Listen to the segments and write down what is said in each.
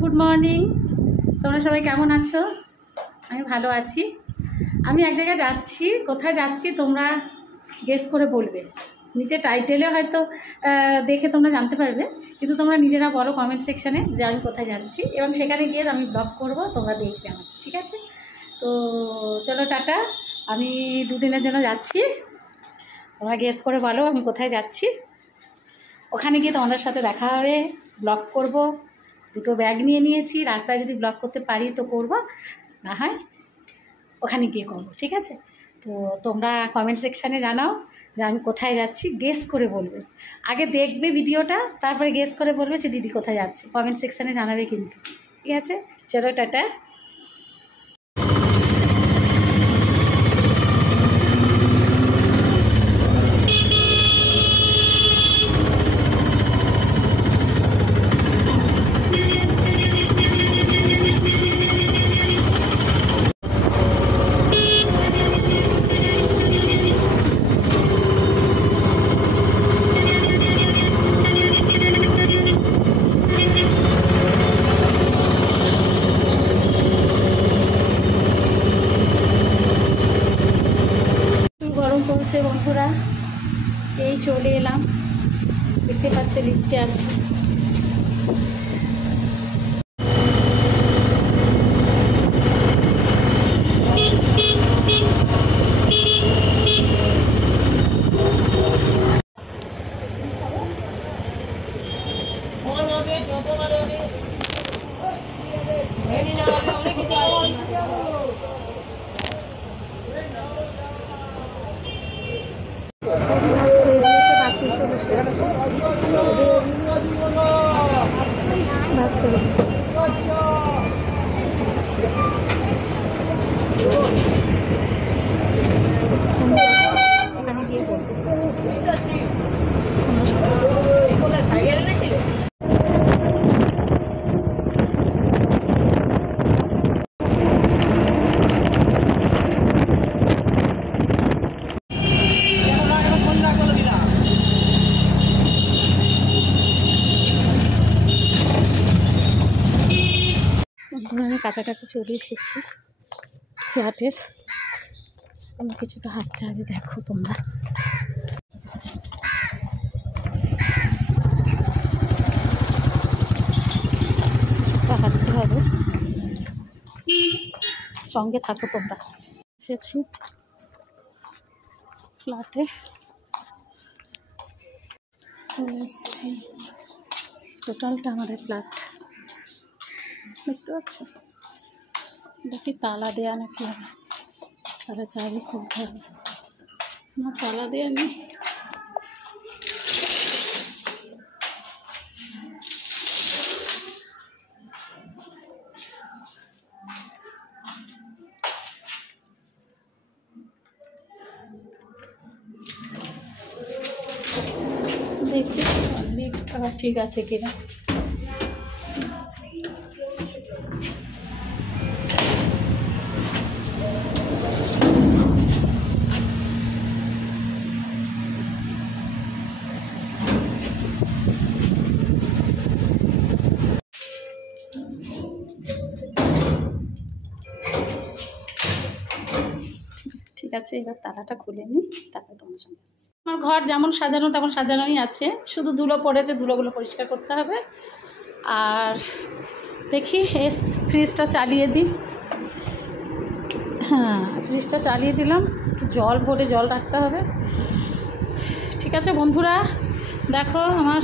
Good morning. তোমরা সবাই কেমন আছো? আমি ভালো আছি। আমি এক জায়গায় যাচ্ছি, কোথায় যাচ্ছি তোমরা গেস করে বলবে। নিচে টাইটেলে হয়তো দেখে তোমরা জানতে পারবে, কিন্তু তোমরা নিজেরা বলো কমেন্ট সেকশানে যে আমি কোথায় যাচ্ছি, এবং সেখানে গিয়ে আমি ব্লগ করব, তোমরা দেখবে আমার, ঠিক আছে? তো চলো টাটা। আমি দুদিনের জন্য যাচ্ছি, তোমরা গেস করে বলো আমি কোথায় যাচ্ছি। ওখানে গিয়ে তোমাদের সাথে দেখা হবে, ব্লগ করব। দুটো ব্যাগ নিয়ে নিয়েছি, রাস্তায় যদি ব্লগ করতে পারি তো করব, না হয় ওখানে গিয়ে করবো, ঠিক আছে? তো তোমরা কমেন্ট সেকশানে জানাও যে আমি কোথায় যাচ্ছি, গেস করে বলবে। আগে দেখবে ভিডিওটা, তারপরে গেস করে বলবে যে দিদি কোথায় যাচ্ছে। কমেন্ট সেকশানে জানাবে কিন্তু, ঠিক আছে? চলো টাটা। গরম পড়ছে বন্ধুরা, এই চলে এলাম, দেখতে পাচ্ছ লিফটে আছি। আমি কাছাকাছি চলে এসেছি ফ্ল্যাটের। আমি কিছুটা হাঁটতে হবে, দেখো তোমরা। কিছুটা হাঁটতে হবে, সঙ্গে থাকো তোমরা। এসেছি ফ্ল্যাটে, চলে এসেছি। টোটালটা আমাদের ফ্ল্যাট, দেখতে পাচ্ছ? দেখি তালা দেওয়া নাকি হবে, তারা চাবি খুলতে হবে। না, তালা দেওয়া নেই। দেখি লিফট আবার ঠিক আছে কিনা। ঠিক আছে, এবার তালাটা খুলে নিই, তারপরে তোমার সঙ্গে আসছি। আমার ঘর যেমন সাজানো তেমন সাজানোই আছে, শুধু ধুলো পড়েছে, ধুলোগুলো পরিষ্কার করতে হবে। আর দেখি ফ্রিজটা চালিয়ে দিই। হ্যাঁ, ফ্রিজটা চালিয়ে দিলাম, জল ভরে জল রাখতে হবে। ঠিক আছে বন্ধুরা, দেখো আমার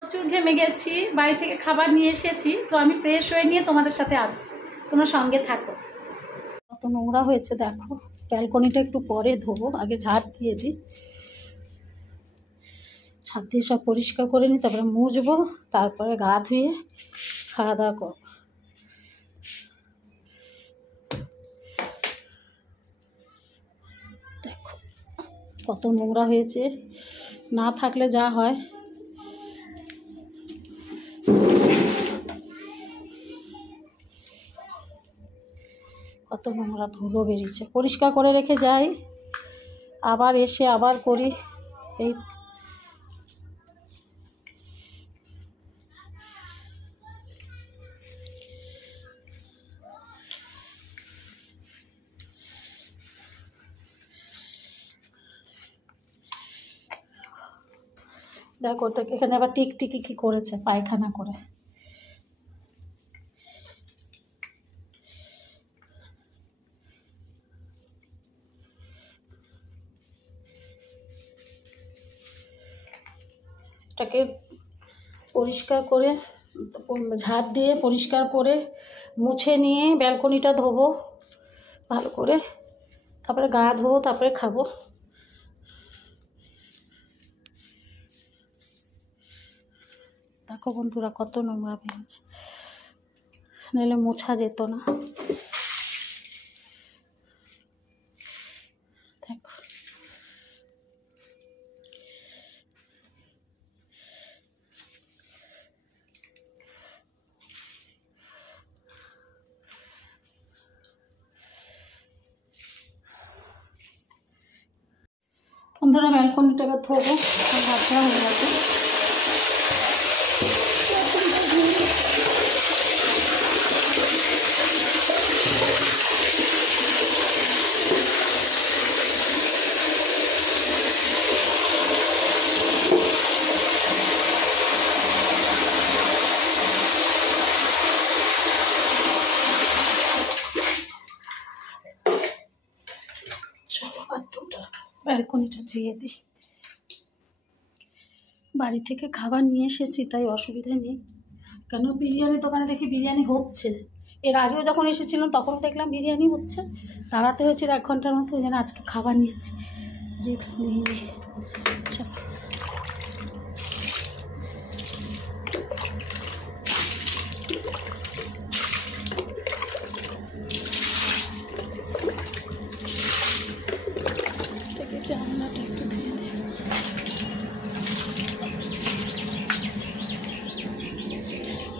প্রচুর ঘেমে গেছি, বাড়ি থেকে খাবার নিয়ে এসেছি, তো আমি ফ্রেশ হয়ে নিয়ে তোমাদের সাথে আসছি, তোমরা সঙ্গে থাকো। কত নোংরা হয়েছে দেখো, ব্যালকনিটা একটু পরে ধোবো, আগে ঝাড় দিয়ে দিই। ছাদ দিয়ে সব পরিষ্কার করে নিই, তারপরে মুছবো, তারপরে গা ধুয়ে খাওয়া দাওয়া করবো। দেখো কত নোংরা হয়েছে, না থাকলে যা হয়। কত নোংরা ধুলো বেরিয়েছে, পরিষ্কার করে রেখে যাই, আবার এসে আবার করি। এই দেখো তো এখানে আবার টিকটিকি কি করেছে, পায়খানা করে। এটাকে পরিষ্কার করে ঝাড় দিয়ে পরিষ্কার করে মুছে নিয়ে ব্যালকনিটা ধোবো ভালো করে, তারপরে গা ধোবো, তারপরে খাবো। দেখো বন্ধুরা কত নোংরা বেরিয়েছে, নাহলে মোছা যেত না। দেখো বন্ধুরা ব্যালকনিটাকে ধোবো, ভাত দেওয়া হয়ে গেছে। চলো বাথরুমটা ব্যালকনিটা ধুয়ে দিই। বাড়ি থেকে খাবার নিয়ে এসেছি, তাই অসুবিধা নেই। কেন বিরিয়ানির দোকানে দেখি বিরিয়ানি হচ্ছে, এর আগেও যখন এসেছিলাম তখন দেখলাম বিরিয়ানি হচ্ছে, দাঁড়াতে হয়েছিল 1 ঘন্টার মতো, ওই জন্য আজকে খাবার নিয়েছি, রিস্ক নিয়ে। চলো জানলাটা একটু ধুয়ে দিই।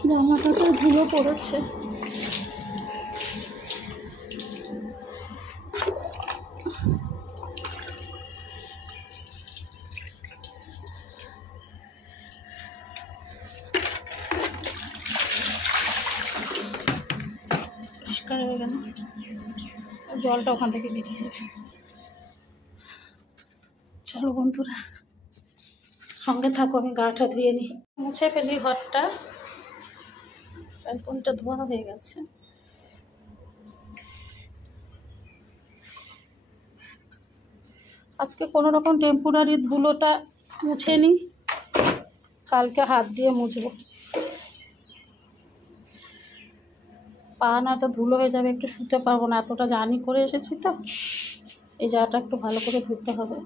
জামাটা তো ধুলো পড়েছে। পরিষ্কার হয়ে গেল, জলটা ওখান থেকে বেরিয়ে যাবে। চলো বন্ধুরা সঙ্গে থাকো, আমি গাটা ধুয়ে নিই, মুছে ফেলি ঘরটা। ব্যালকনিটা ধোয়া হয়ে গেছে। আজকে কোনো রকম টেম্পোরারি ধুলোটা মুছে নিই, কালকে হাত দিয়ে মুছবো। পা না তো ধুলো হয়ে যাবে, একটু শুতে পারবো না, এতটা জার্নি করে এসেছি তো। এই জায়গাটা একটু ভালো করে ধুতে হবে।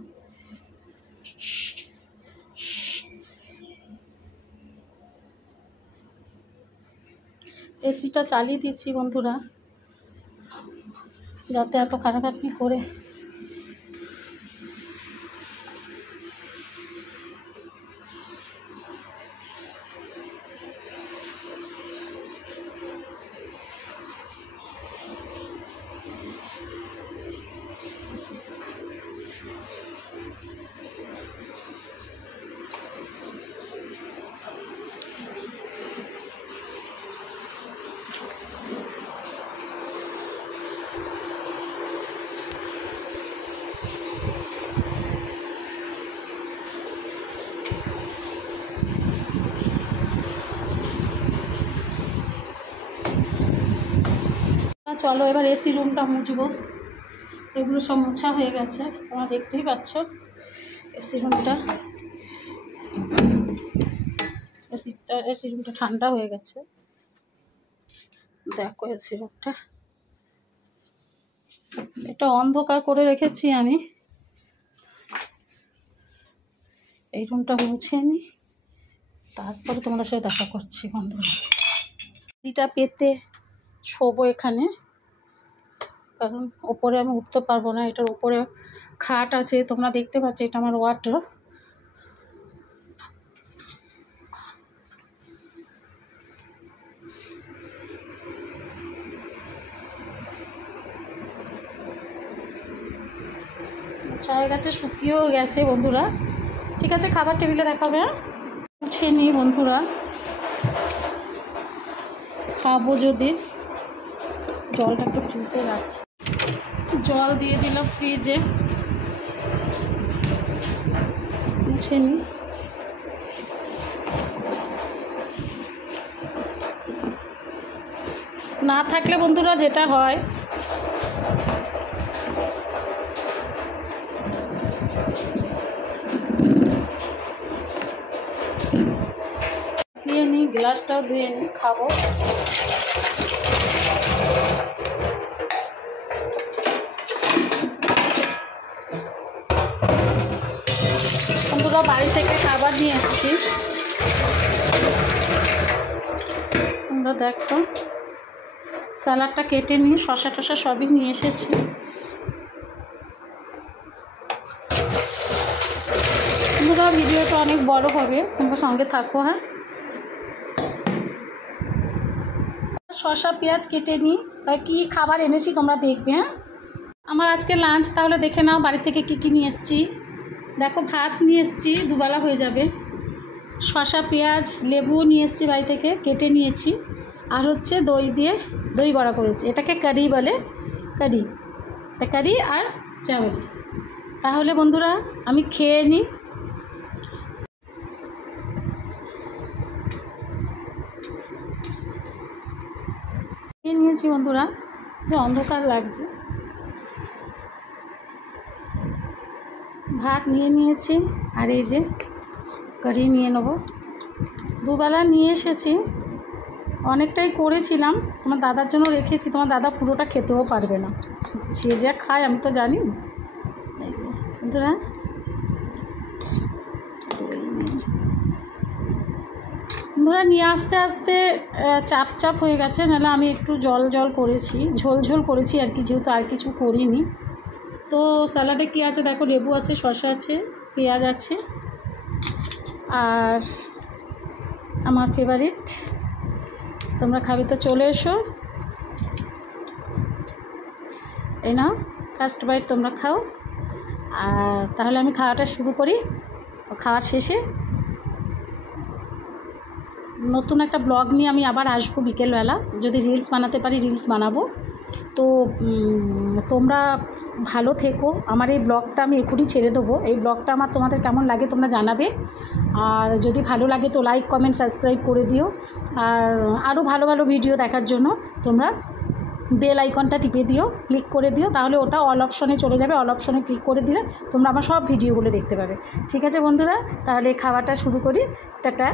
এসিটা চালিয়ে দিচ্ছি বন্ধুরা, যাতে এত খাটাখাটনি করে চলো এবার এসি রুমটা মুছবো। এগুলো সব মোছা হয়ে গেছে, তোমরা দেখতেই পাচ্ছ। এসি রুমটা ঠান্ডা হয়ে গেছে। দেখো এসি রুমটা, এটা অন্ধকার করে রেখেছি আমি, এই রুমটা মুছে নিই, তারপরে তোমাদের সাথে দেখা করছি বন্ধুরা। এটা পেতে শোবো এখানে, কারণ ওপরে আমি উঠতে পারবো না। এটার উপরে খাট আছে, তোমরা দেখতে পাচ্ছ, এটা আমার ওয়ার্ডরোব। চায়ে গেছে, শুকিয়েও গেছে বন্ধুরা। ঠিক আছে, খাবার টেবিলে দেখাবে। মুছে নিই বন্ধুরা, খাবো যদি। জলটা একটু ফ্রিজে রাখি, জল দিয়ে দিলাম ফ্রিজে। মুছে নিই। না থাকলে বন্ধুরা যেটা হয়, ধুয়ে নিই, গ্লাসটাও ধুয়ে নিই, খাবো। বন্ধুরা বাড়ি থেকে খাবার নিয়ে এসেছি, তোমরা দেখো। স্যালাডটা কেটে নিই, শসা টসা সবই নিয়ে এসেছি। বন্ধুরা ভিডিওটা অনেক বড় হবে, তোমরা সঙ্গে থাকো। হ্যাঁ, শসা পেঁয়াজ কেটে নিই, কি খাবার এনেছি তোমরা দেখবে। হ্যাঁ, আমার আজকে লাঞ্চ তাহলে দেখে নাও, বাড়ি থেকে কী কী নিয়ে এসেছি। দেখো, ভাত নিয়ে এসেছি, দুবেলা হয়ে যাবে। শসা পেঁয়াজ লেবু নিয়ে এসেছি বাড়ি থেকে, কেটে নিয়েছি। আর হচ্ছে দই দিয়ে দই বড়া করেছি, এটাকে কারি বলে, কারি। তা কারি আর চাউল। তাহলে বন্ধুরা আমি খেয়ে নিই। খেয়ে নিয়েছি বন্ধুরা, যে অন্ধকার লাগছে। ভাত নিয়ে নিয়েছি, আর এই যে কারি নিয়ে নেবো। দুবেলা নিয়ে এসেছি, অনেকটাই করেছিলাম, তোমার দাদার জন্য রেখেছি। তোমার দাদা পুরোটা খেতেও পারবে না, সে যা খায় আমি তো জানি। এই যে বন্ধুরা, বন্ধুরা নিয়ে আসতে আসতে চাপ চাপ হয়ে গেছে, নাহলে আমি একটু জল জল করেছি, ঝোল ঝোল করেছি আর কি, যেহেতু আর কিছু করিনি। তো স্যালাডে কী আছে দেখো, লেবু আছে, শসা আছে, পেঁয়াজ আছে, আর আমার ফেভারিট, তোমরা খাবে তো চলে এসো। এই নাও ফার্স্ট বাইট, তোমরা খাও। আর তাহলে আমি খাওয়াটা শুরু করি। খাওয়ার শেষে নতুন একটা ব্লগ নিয়ে আমি আবার আসবো বিকেলবেলা, যদি রিলস বানাতে পারি রিলস বানাবো। তো তোমরা ভালো থেকো। আমার এই ব্লগটা আমি এখনই ছেড়ে দেবো। এই ব্লগটা আমার তোমাদের কেমন লাগে তোমরা জানাবে, আর যদি ভালো লাগে তো লাইক কমেন্ট সাবস্ক্রাইব করে দিও। আর আরও ভালো ভালো ভিডিও দেখার জন্য তোমরা বেল আইকনটা টিপে দিও, ক্লিক করে দিও, তাহলে ওটা অল অপশনে চলে যাবে। অল অপশনে ক্লিক করে দিলে তোমরা আমার সব ভিডিওগুলো দেখতে পাবে। ঠিক আছে বন্ধুরা, তাহলে খাওয়াটা শুরু করি। টাটা।